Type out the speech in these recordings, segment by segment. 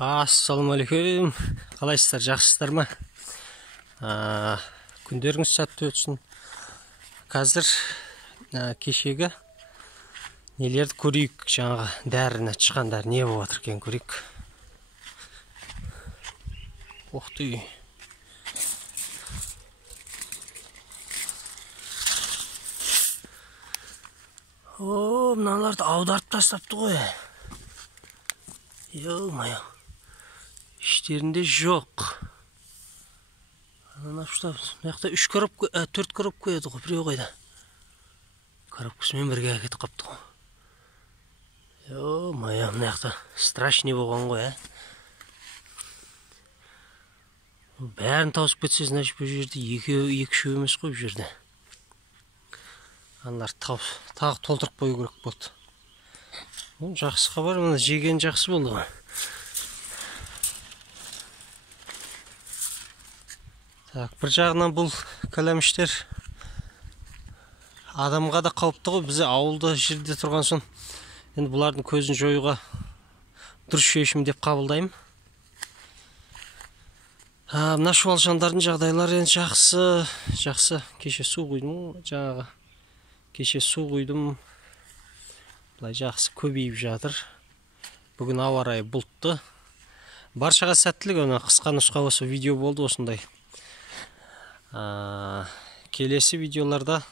Ассалаумағалейкум. Қалайсыздар, жақсысыздар ма? Күндеріңіз сәтті өтсін. Қазір кешегі нелерді көрейік, жаңағы дәріні шыққандар не болып жатыр екен көрейік. Оқты. Мыналарды аударып тастапты ғой. Ё-моё. İşlerinde жоқ. Ана что? Мыяқта 3 коробка, 4 коробка еді ғой, біреу қайда. Коробкасымен бірге кетіп қапты ғой. Ё-моё, мыяқта страшный болған ғой, Бәрін тауысып кетсе, значит, бұл жерде 2-3 емес қой бұл жерде. Аналар тағы толтырып қою керек болды. Жақсы хабар, мына жеген жақсы болды ғой. Так, бір жағынан бұл кәлеміштер адамға да қауіпті ғой. Бізде ауылда жерде тұрған соң, енді бұлардың көзін жоюға дұрыс шешім деп қабылдаймын. Мына шуалшандардың жағдайлары енді жақсы. Кеше су құйдым, жаңағы. Кеше су құйдым. Бұлай жақсы көбейіп жатыр. Бүгін ауа райы бұлтты. Баршаға сәттілік, қысқа нұсқа осы видео болды осындай. Келесі видеоларда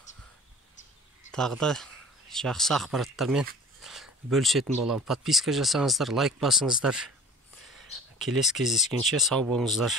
тағы да жақсы ақпараттармен бөлісетін боламын. Подписка жасаңыздар, лайк басыңыздар. Келесі кездескенше сау болыңыздар.